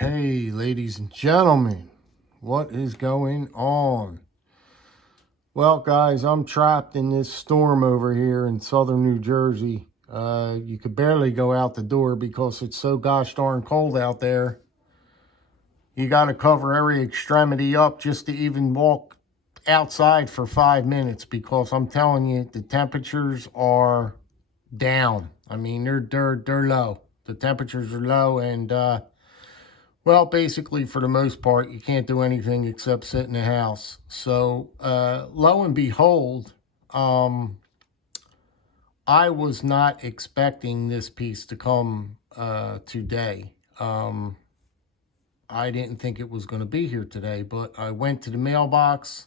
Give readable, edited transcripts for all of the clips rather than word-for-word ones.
Hey, ladies and gentlemen, what is going on? Well, guys, I'm trapped in this storm over here in southern New Jersey. You could barely go out the door because it's so gosh darn cold out there. You got to cover every extremity up just to even walk outside for 5 minutes, because I'm telling you, the temperatures are down. I mean, they're low. The temperatures are low, and well, basically, for the most part, you can't do anything except sit in the house. So, lo and behold, I was not expecting this piece to come today. I didn't think it was going to be here today, but I went to the mailbox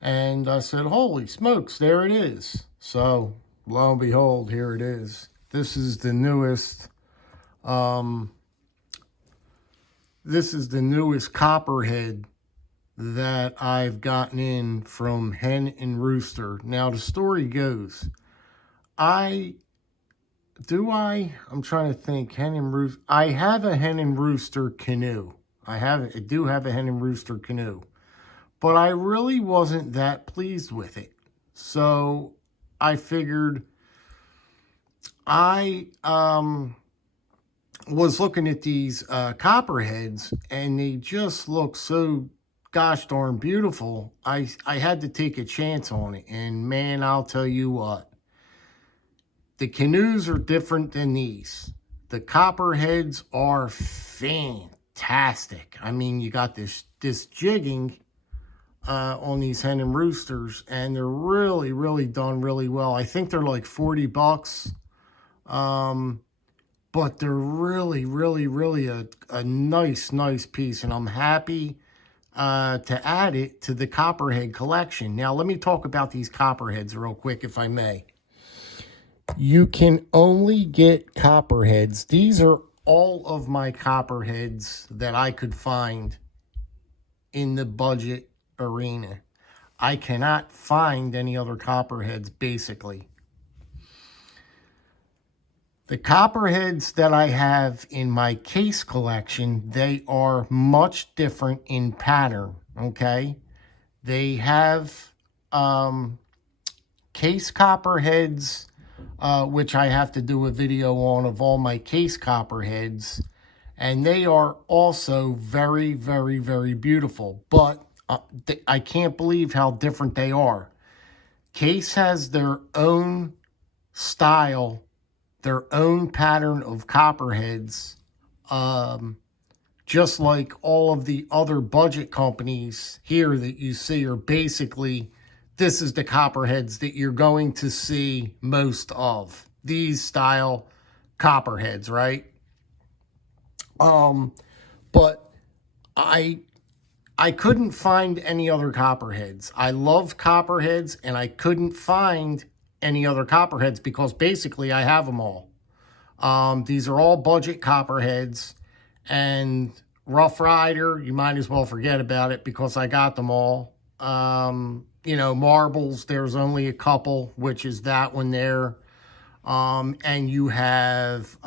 and I said, holy smokes, there it is. So, lo and behold, here it is. This is the newest... This is the newest copperhead that I've gotten in from Hen Rooster. Now, the story goes, I'm trying to think, Hen Rooster. I have a Hen Rooster canoe. I do have a Hen Rooster canoe. But I really wasn't that pleased with it. So I figured I was looking at these copperheads, and they just look so gosh darn beautiful. I had to take a chance on it, and man, I'll tell you what, the canoes are different than these. The copperheads are fantastic. I mean, you got this jigging on these Hen Roosters, and they're really done really well. I think they're like $40. But they're really a nice piece, and I'm happy to add it to the copperhead collection. Now, let me talk about these copperheads real quick, if I may. You can only get copperheads. These are all of my copperheads that I could find in the budget arena. I cannot find any other copperheads, basically. The copperheads that I have in my case collection, they are much different in pattern, okay? They have case copperheads, which I have to do a video on of all my case copperheads, and they are also very beautiful, but I can't believe how different they are. Case has their own style, their own pattern of copperheads, just like all of the other budget companies here that you see are basically, this is the copperheads that you're going to see most of. These style copperheads, right? But I couldn't find any other copperheads. I love copperheads, and I couldn't find any other copperheads because basically I have them all. These are all budget copperheads, and Rough Rider, you might as well forget about it because I got them all. You know, marbles, there's only a couple, which is that one there. And you have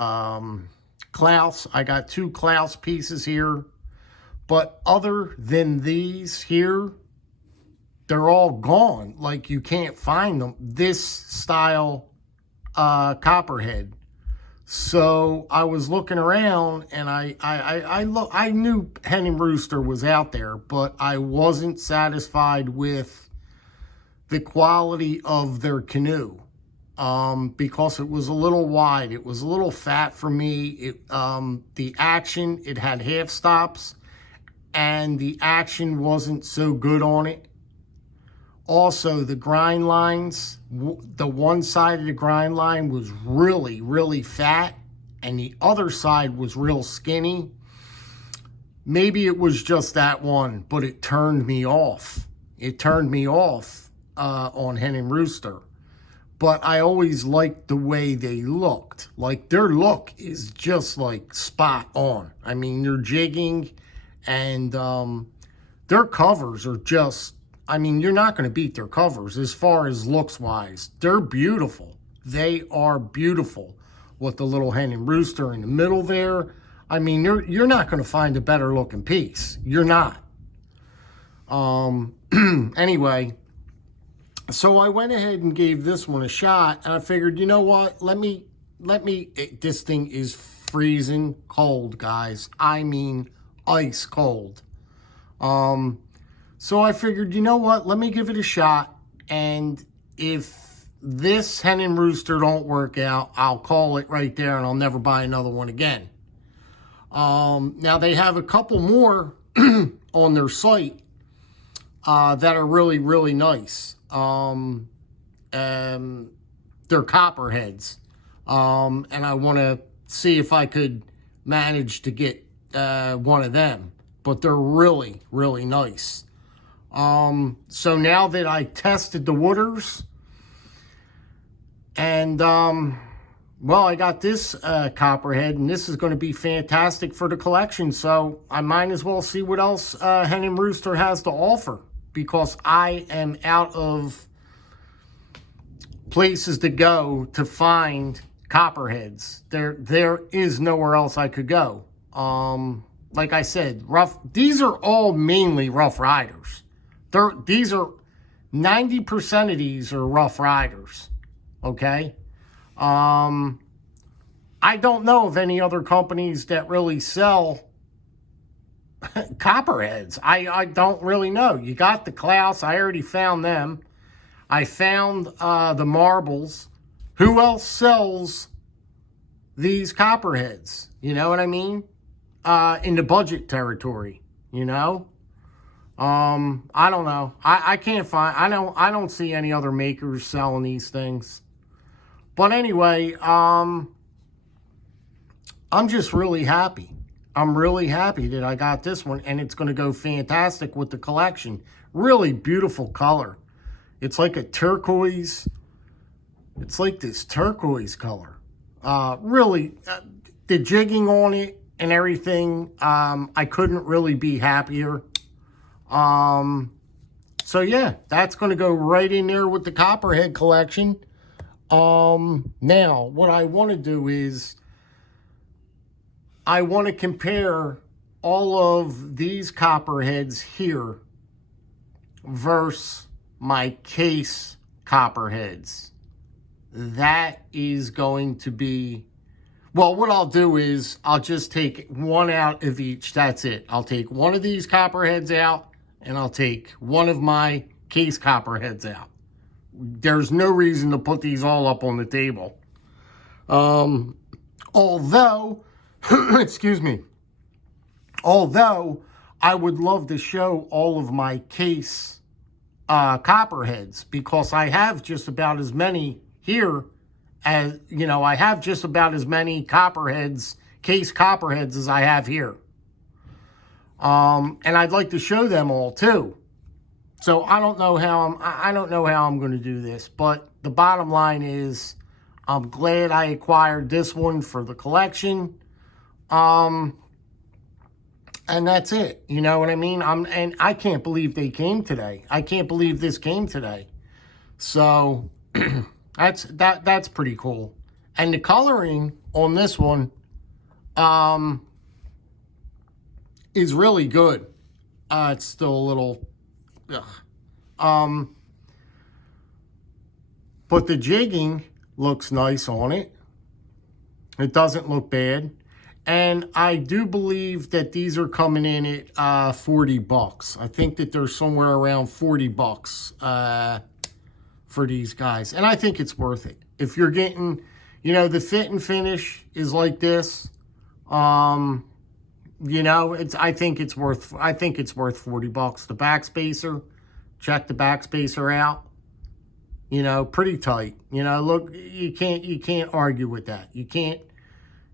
Klaus. I got 2 Klaus pieces here. But other than these here, they're all gone. Like, you can't find them. This style copperhead. So I was looking around, and I knew Hen Rooster was out there, but I wasn't satisfied with the quality of their canoe because it was a little wide. It was a little fat for me. The action, it had half stops, and the action wasn't so good on it. Also, the grind lines, the one side of the grind line was really fat, and the other side was real skinny. Maybe it was just that one, but it turned me off. It turned me off on Hen Rooster. But I always liked the way they looked. Like, their look is just like spot on. I mean, they're jigging, and their covers are just, I mean, you're not going to beat their covers as far as looks-wise. They're beautiful. They are beautiful with the little Hen Rooster in the middle there. I mean, you're not going to find a better looking piece. You're not. Anyway, so I went ahead and gave this one a shot, and I figured, you know what? This thing is freezing cold, guys. I mean, ice cold. So I figured, you know what? Let me give it a shot, and if this Hen Rooster don't work out, I'll call it right there, and I'll never buy another one again. Now, they have a couple more on their site that are really, really nice. They're copperheads. And I want to see if I could manage to get one of them. But they're really, really nice. So now that I tested the wooders, and well, I got this copperhead, and this is going to be fantastic for the collection. So I might as well see what else Hen Rooster has to offer, because I am out of places to go to find copperheads. There is nowhere else I could go. Like I said, these are all mainly Rough Riders. These are 90% of these are Rough Riders. Okay. I don't know of any other companies that really sell copperheads. I don't really know. You got the Klaus. I already found them. I found the marbles. Who else sells these copperheads? You know what I mean? In the budget territory, you know? I don't know. I can't find, I don't see any other makers selling these things. But anyway, I'm just really happy. I'm really happy that I got this one, and it's going to go fantastic with the collection. Really beautiful color. It's like a turquoise. It's like this turquoise color. Really, the jigging on it and everything, I couldn't really be happier. So yeah, that's going to go right in there with the copperhead collection. Now, what I want to do is I want to compare all of these copperheads here versus my case copperheads. That is going to be, well, what I'll do is I'll just take one out of each. That's it. I'll take one of these copperheads out, and I'll take one of my case copperheads out. There's no reason to put these all up on the table. Although, excuse me, although I would love to show all of my case copperheads, because I have just about as many here as, you know, I have just about as many copperheads, case copperheads, as I have here. And I'd like to show them all too. So I don't know how I'm going to do this, but the bottom line is I'm glad I acquired this one for the collection. And that's it. You know what I mean? And I can't believe they came today. I can't believe this came today. So that's pretty cool. And the coloring on this one is really good. It's still a little, but the jigging looks nice on it. It doesn't look bad. And I do believe that these are coming in at $40. I think that they're somewhere around $40 for these guys. And I think it's worth it. If you're getting, you know, the fit and finish is like this. You know, I think it's worth $40. The backspacer, check the backspacer out. You know, pretty tight. You know, look, you can't argue with that. You can't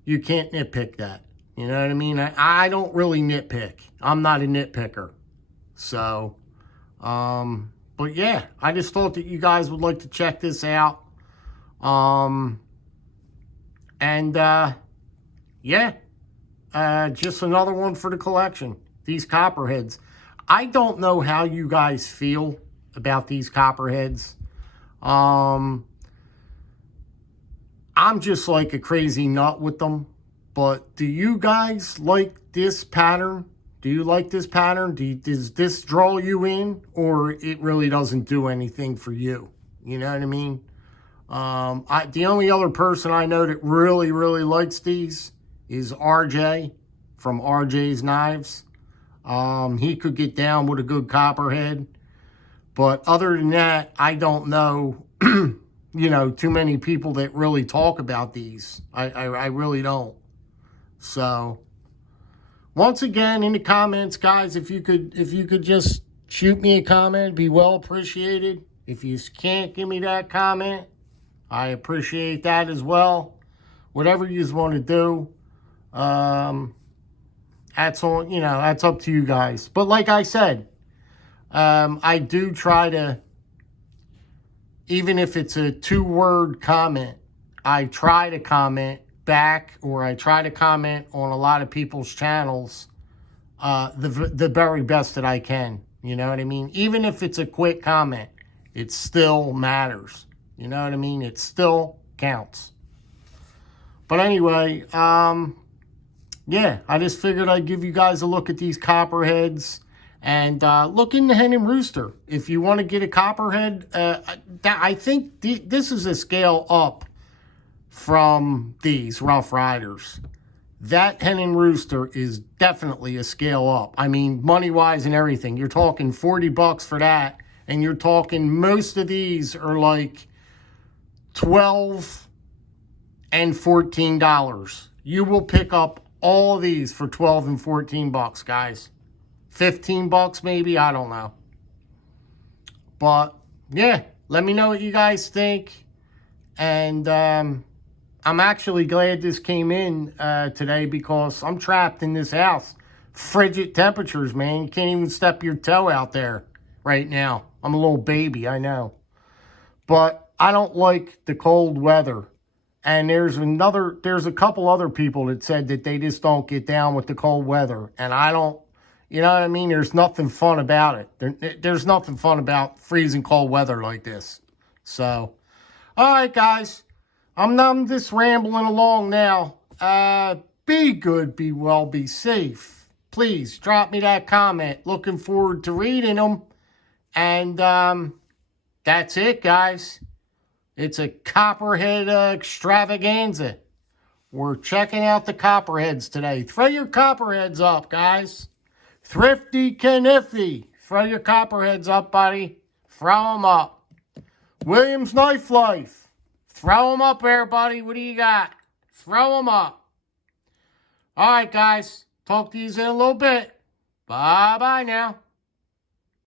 nitpick that. You know what I mean? I don't really nitpick. I'm not a nitpicker. So, but yeah, I just thought that you guys would like to check this out. Yeah, just another one for the collection. These copperheads. I don't know how you guys feel about these copperheads. I'm just like a crazy nut with them. But do you guys like this pattern? Do you like this pattern? Does this draw you in, or it really doesn't do anything for you? You know what I mean? The only other person I know that really, really likes these is RJ from RJ's Knives. He could get down with a good copperhead. But other than that, I don't know, too many people that really talk about these. I really don't. So, once again, in the comments, guys, if you could just shoot me a comment, it'd be well appreciated. If you can't give me that comment, I appreciate that as well. Whatever you want to do, that's all, that's up to you guys. But like I said, I do try to, even if it's a 2-word comment, I try to comment back, or I try to comment on a lot of people's channels the very best that I can. You know what I mean? Even if it's a quick comment, it still matters. You know what I mean? It still counts. But anyway, yeah, I just figured I'd give you guys a look at these copperheads. And look into Hen and Rooster. If you want to get a copperhead, I think this is a scale up from these Rough Riders. That Hen and Rooster is definitely a scale up. I mean, money-wise and everything. You're talking $40 for that. And you're talking, most of these are like $12 and $14. You will pick up all of these for $12 and $14, guys. $15 maybe, I don't know. But yeah, let me know what you guys think. And I'm actually glad this came in today, because I'm trapped in this house. Frigid temperatures, man. You can't even step your toe out there right now. I'm a little baby, I know. But I don't like the cold weather. And there's a couple other people that said that they just don't get down with the cold weather. And I don't, you know what I mean? There's nothing fun about it. There's nothing fun about freezing cold weather like this. So, all right, guys. I'm just rambling along now. Be good, be well, be safe. Please drop me that comment. Looking forward to reading them. And that's it, guys. It's a copperhead extravaganza. We're checking out the copperheads today. Throw your copperheads up, guys. Thrifty Knifty. Throw your copperheads up, buddy. Throw them up. Williams Knife Life. Throw them up there, buddy. What do you got? Throw them up. All right, guys. Talk to you in a little bit. Bye-bye now.